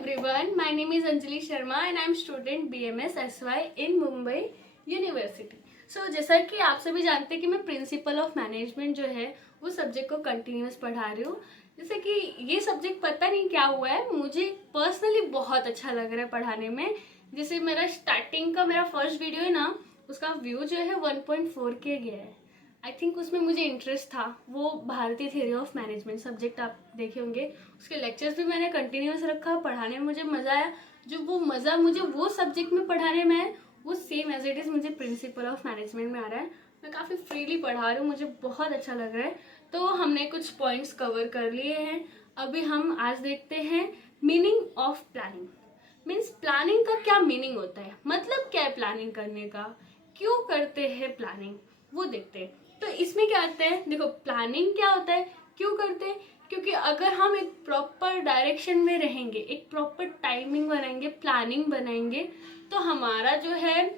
everyone, my name is Anjali Sharma and I am student BMS SY in Mumbai University. So जैसा कि आप सभी जानते हैं कि मैं प्रिंसिपल ऑफ मैनेजमेंट जो है वो सब्जेक्ट को कंटिन्यूस पढ़ा रही हूँ। जैसे कि ये सब्जेक्ट पता नहीं क्या हुआ है, मुझे पर्सनली बहुत अच्छा लग रहा है पढ़ाने में। जैसे मेरा स्टार्टिंग का मेरा फर्स्ट वीडियो है ना, उसका व्यू जो है 1.4K गया है। आई थिंक उसमें मुझे इंटरेस्ट था। वो भारतीय थ्योरी ऑफ मैनेजमेंट सब्जेक्ट आप देखे होंगे, उसके लेक्चर्स भी मैंने कंटिन्यूस रखा, पढ़ाने में मुझे मज़ा आया। जो वो मज़ा मुझे वो सब्जेक्ट में पढ़ाने में है वो सेम एज इट इज़ मुझे प्रिंसिपल ऑफ मैनेजमेंट में आ रहा है। मैं काफ़ी फ्रीली पढ़ा रही हूँ, मुझे बहुत अच्छा लग रहा है। तो हमने कुछ पॉइंट्स कवर कर लिए हैं। अभी हम आज देखते हैं meaning of planning. Means planning का क्या मीनिंग होता है, मतलब क्या है प्लानिंग करने का, क्यों करते हैं प्लानिंग, वो देखते हैं। तो इसमें क्या आता है, देखो प्लानिंग क्या होता है, क्यों करते हैं, क्योंकि अगर हम एक प्रॉपर डायरेक्शन में रहेंगे, एक प्रॉपर टाइमिंग बनाएंगे, प्लानिंग बनाएंगे, तो हमारा जो है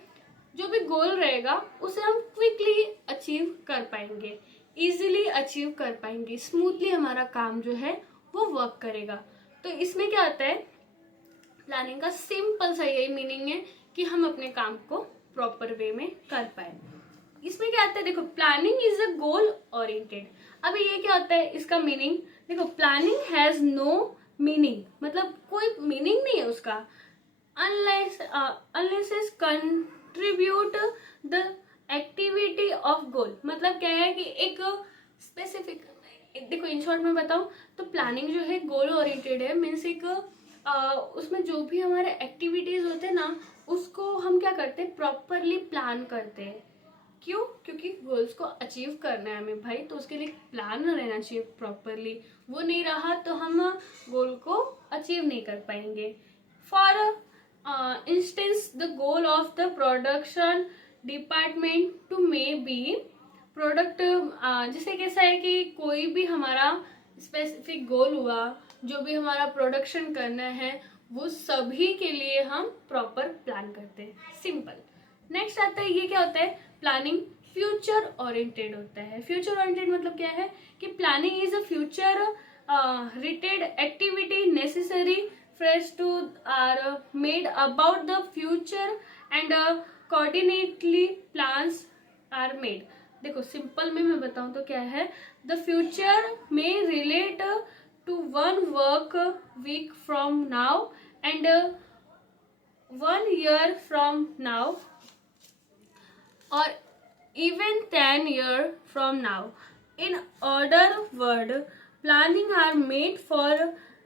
जो भी गोल रहेगा उसे हम क्विकली अचीव कर पाएंगे, इजीली अचीव कर पाएंगे, स्मूथली हमारा काम जो है वो वर्क करेगा। तो इसमें क्या आता है, प्लानिंग का सिंपल सा यही मीनिंग है कि हम अपने काम को प्रॉपर वे में कर पाए। इसमें क्या आता है, देखो planning is a goal oriented. अभी ये क्या होता है इसका मीनिंग, देखो प्लानिंग हैज नो मीनिंग, मतलब कोई मीनिंग नहीं है उसका, unless is contribute the activity of goal. मतलब क्या है कि एक स्पेसिफिक, देखो इन शॉर्ट में बताऊं तो प्लानिंग जो है गोल ओरिएंटेड है। मीन्स एक उसमें जो भी हमारे एक्टिविटीज होते हैं ना, उसको हम क्या करते हैं, प्रॉपरली प्लान करते हैं। क्यों? क्योंकि गोल्स को अचीव करना है हमें भाई, तो उसके लिए प्लान रहना चाहिए प्रॉपरली। वो नहीं रहा तो हम गोल को अचीव नहीं कर पाएंगे। For instance the goal of the production department to may be product, जैसे कैसा है कि कोई भी हमारा स्पेसिफिक गोल हुआ, जो भी हमारा प्रोडक्शन करना है, वो सभी के लिए हम प्रॉपर प्लान करते हैं। सिंपल। नेक्स्ट आता है, ये क्या होता है, प्लानिंग फ्यूचर ओरिएंटेड होता है। फ्यूचर ओरिएंटेड मतलब क्या है कि planning is a future related activity necessary fresh to are made about the future and coordinately plans are made. देखो सिंपल में मैं बताऊं तो क्या है, द फ्यूचर में relate to one work week from now and 1 year from now or even 10 years from now. In other words, planning are made for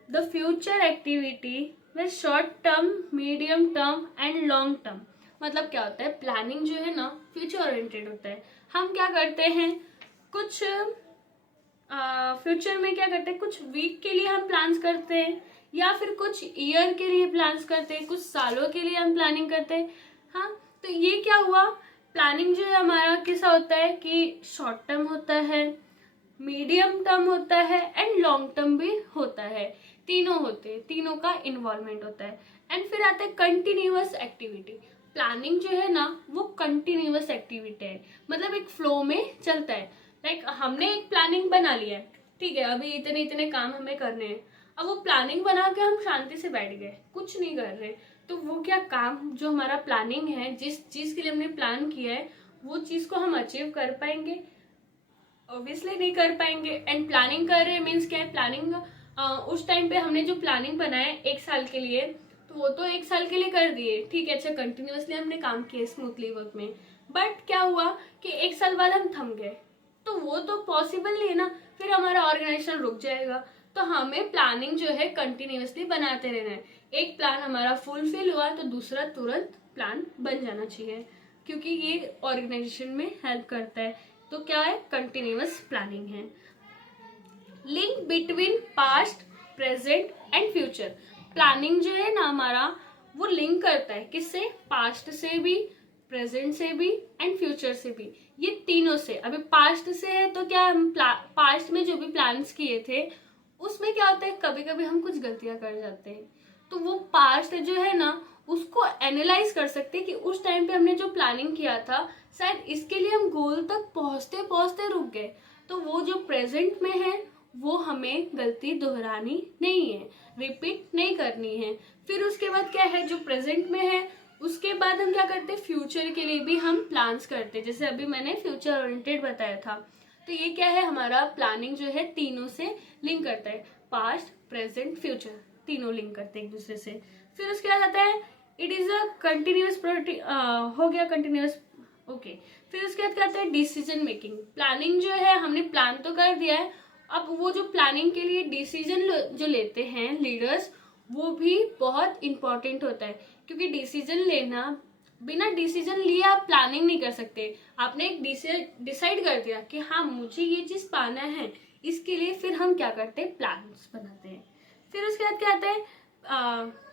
the future activity with short term, medium term and long term. मतलब क्या होता है, planning जो है ना future oriented होता है। हम क्या करते हैं, कुछ फ्यूचर में क्या करते हैं, कुछ वीक के लिए हम प्लान्स करते हैं, या फिर कुछ ईयर के लिए प्लान्स करते हैं, कुछ सालों के लिए हम प्लानिंग करते हैं। हाँ, तो ये क्या हुआ, प्लानिंग जो है हमारा कैसा होता है कि शॉर्ट टर्म होता है, मीडियम टर्म होता है एंड लॉन्ग टर्म भी होता है। तीनों होते हैं, तीनों का इन्वॉल्वमेंट होता है। एंड फिर आता है कंटिन्यूअस एक्टिविटी। प्लानिंग जो है ना वो कंटिन्यूअस एक्टिविटी है, मतलब एक फ्लो में चलता है। लाइक हमने एक प्लानिंग बना लिया है, ठीक है, अभी इतने इतने काम हमें करने हैं। अब वो प्लानिंग बना के हम शांति से बैठ गए, कुछ नहीं कर रहे, तो वो क्या काम जो हमारा प्लानिंग है, जिस चीज के लिए हमने प्लान किया है, वो चीज को हम अचीव कर पाएंगे? ऑब्वियसली नहीं कर पाएंगे। एंड प्लानिंग कर रहे मीन्स क्या है, प्लानिंग उस टाइम पे हमने जो प्लानिंग बनाया 1 साल के लिए, तो वो तो 1 साल के लिए कर दिए, ठीक है, अच्छा कंटिन्यूअसली हमने काम किया स्मूथली वर्क में। बट क्या हुआ कि 1 साल बाद हम थम गए, तो वो तो पॉसिबल नहीं है ना, फिर हमारा ऑर्गेनाइजेशन रुक जाएगा। तो हमें प्लानिंग जो है कंटिन्यूअसली बनाते रहना है। एक प्लान हमारा फुलफिल हुआ तो दूसरा तुरंत प्लान बन जाना चाहिए, क्योंकि ये ऑर्गेनाइजेशन में हेल्प करता है। तो क्या है, कंटिन्यूअस प्लानिंग है। Link between past, present and future. Planning जो है ना हमारा वो लिंक करता है किससे, पास्ट से भी, प्रेजेंट से भी एंड फ्यूचर से भी, ये तीनों से। अभी पास्ट से है तो क्या, हम पास्ट में जो भी प्लान्स किए थे उसमें क्या होता है, कभी कभी हम कुछ गलतियां कर जाते हैं, तो वो पास्ट जो है ना उसको एनालाइज कर सकते हैं कि उस टाइम पे हमने जो प्लानिंग किया था शायद इसके लिए हम गोल तक पहुंचते पहुंचते रुक गए। तो वो जो प्रेजेंट में है वो हमें गलती दोहरानी नहीं है, रिपीट नहीं करनी है। फिर उसके बाद क्या है, जो प्रेजेंट में है उसके बाद हम क्या करते हैं, फ्यूचर के लिए भी हम प्लान्स करते हैं। जैसे अभी मैंने फ्यूचर ओरिएंटेड बताया था, तो ये क्या है, हमारा प्लानिंग जो है तीनों से लिंक करता है, पास्ट प्रेजेंट फ्यूचर तीनों लिंक करते हैं एक दूसरे से। फिर उसके बाद आता है इट इज अ कंटिन्यूअस हो गया कंटिन्यूअस, ओके। फिर उसके बाद क्या आता है, डिसीजन मेकिंग। प्लानिंग जो है हमने प्लान तो कर दिया है, अब वो जो प्लानिंग के लिए डिसीजन जो लेते हैं लीडर्स, वो भी बहुत इंपॉर्टेंट होता है। क्योंकि डिसीजन लेना, बिना डिसीजन लिए आप प्लानिंग नहीं कर सकते। आपने एक डिसाइड कर दिया कि हाँ मुझे ये चीज पाना है, इसके लिए फिर हम क्या करते हैं, प्लान्स बनाते हैं। फिर उसके बाद क्या आता है,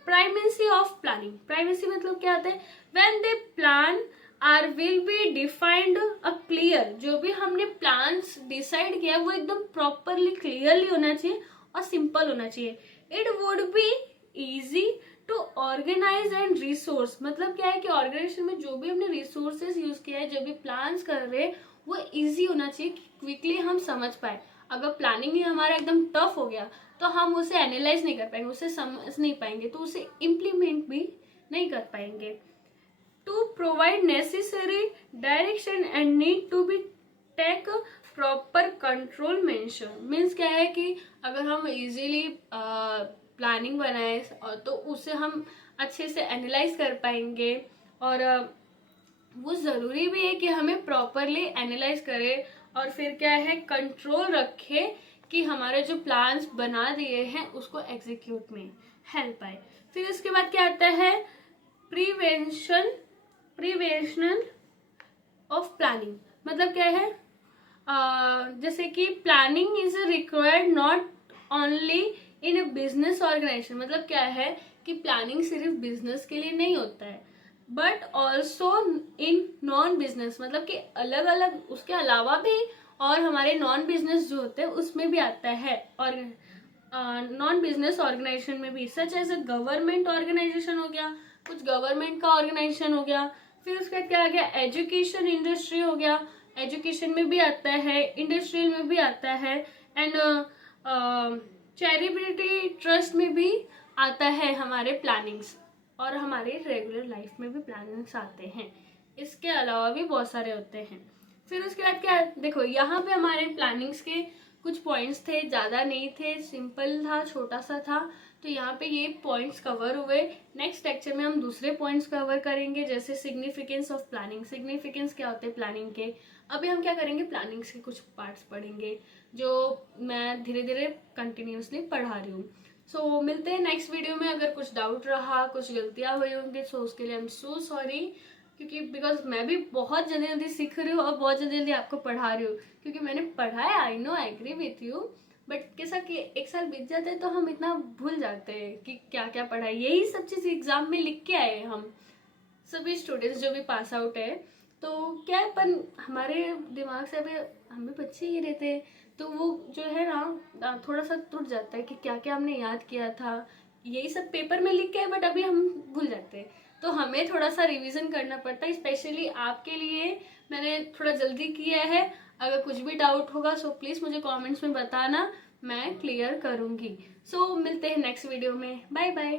प्राइमेसी ऑफ प्लानिंग। प्राइमेसी मतलब क्या आता है, when they plan are will be defined a clear. जो भी हमने प्लान्स डिसाइड किया वो एकदम प्रॉपरली क्लियरली होना चाहिए और सिंपल होना चाहिए। It would be easy to organise and resource. मतलब क्या है कि ऑर्गेनाइजेशन में जो भी हमने रिसोर्सेज यूज किया है, जो भी प्लान्स कर रहे हैं, वो इजी होना चाहिए कि क्विकली हम समझ पाए। अगर प्लानिंग ही हमारा एकदम टफ हो गया तो हम उसे एनालाइज नहीं कर पाएंगे, उसे समझ नहीं पाएंगे, तो उसे इम्प्लीमेंट भी नहीं कर पाएंगे। To provide necessary direction and need to be take proper control mention. Means क्या है कि अगर हम इजीली प्लानिंग बनाए और तो उसे हम अच्छे से एनालाइज कर पाएंगे, और वो ज़रूरी भी है कि हमें प्रॉपरली एनालाइज करें और फिर क्या है, कंट्रोल रखे कि हमारे जो प्लान्स बना दिए हैं उसको एग्जीक्यूट में हेल्प आए। फिर उसके बाद क्या आता है, प्रिवेंशन ऑफ प्लानिंग। मतलब क्या है, जैसे कि planning is required not only in a business organisation. मतलब क्या है कि प्लानिंग सिर्फ बिजनेस के लिए नहीं होता है, but also in non business. मतलब कि अलग अलग उसके अलावा भी और हमारे नॉन बिजनेस जो होते हैं उसमें भी आता है, और नॉन बिजनेस ऑर्गेनाइजेशन में भी, such as a government organisation हो गया, कुछ गवर्नमेंट का ऑर्गेनाइजेशन हो गया। फिर उसके बाद क्या आ गया, एजुकेशन इंडस्ट्री हो गया, एजुकेशन में भी आता है, इंडस्ट्रियल में भी आता है, एंड चैरिटी ट्रस्ट में भी आता है हमारे प्लानिंग्स, और हमारे रेगुलर लाइफ में भी प्लानिंग्स आते हैं। इसके अलावा भी बहुत सारे होते हैं। फिर उसके बाद क्या, देखो यहाँ पे हमारे प्लानिंग्स के कुछ पॉइंट्स थे, ज़्यादा नहीं थे, सिंपल था, छोटा सा था, तो यहाँ पे ये पॉइंट्स कवर हुए। नेक्स्ट लेक्चर में हम दूसरे पॉइंट्स कवर करेंगे, जैसे सिग्निफिकेंस ऑफ प्लानिंग। सिग्निफिकेंस क्या होते हैं प्लानिंग के, अभी हम क्या करेंगे, प्लानिंग्स के कुछ पार्ट्स पढ़ेंगे जो मैं धीरे धीरे कंटिन्यूसली पढ़ा रही हूँ। सो मिलते हैं नेक्स्ट वीडियो में। अगर कुछ डाउट रहा, कुछ गलतियाँ हुई होंगी, सो उसके लिए आई एम सो सॉरी, क्योंकि बिकॉज मैं भी बहुत जल्दी जल्दी सीख रही हूँ और बहुत जल्दी जल्दी आपको पढ़ा रही हूँ, क्योंकि मैंने पढ़ा है, I know, I agree with you, but कैसा कि एक साल बीत जाते हैं तो हम इतना भूल जाते हैं कि क्या क्या पढ़ा है। यही सब चीज़ एग्जाम में लिख के आए हम सभी स्टूडेंट्स जो भी पास आउट है। तो क्या है, पर हमारे दिमाग से अभी हम भी बच्चे ही रहते हैं, तो वो जो है ना थोड़ा सा टूट जाता है कि क्या क्या हमने याद किया था, यही सब पेपर में लिख के है, बट अभी हम भूल जाते हैं। तो हमें थोड़ा सा रिवीजन करना पड़ता है, स्पेशली आपके लिए मैंने थोड़ा जल्दी किया है। अगर कुछ भी डाउट होगा सो प्लीज़ मुझे कमेंट्स में बताना, मैं क्लियर करूँगी। सो मिलते हैं नेक्स्ट वीडियो में, बाय बाय।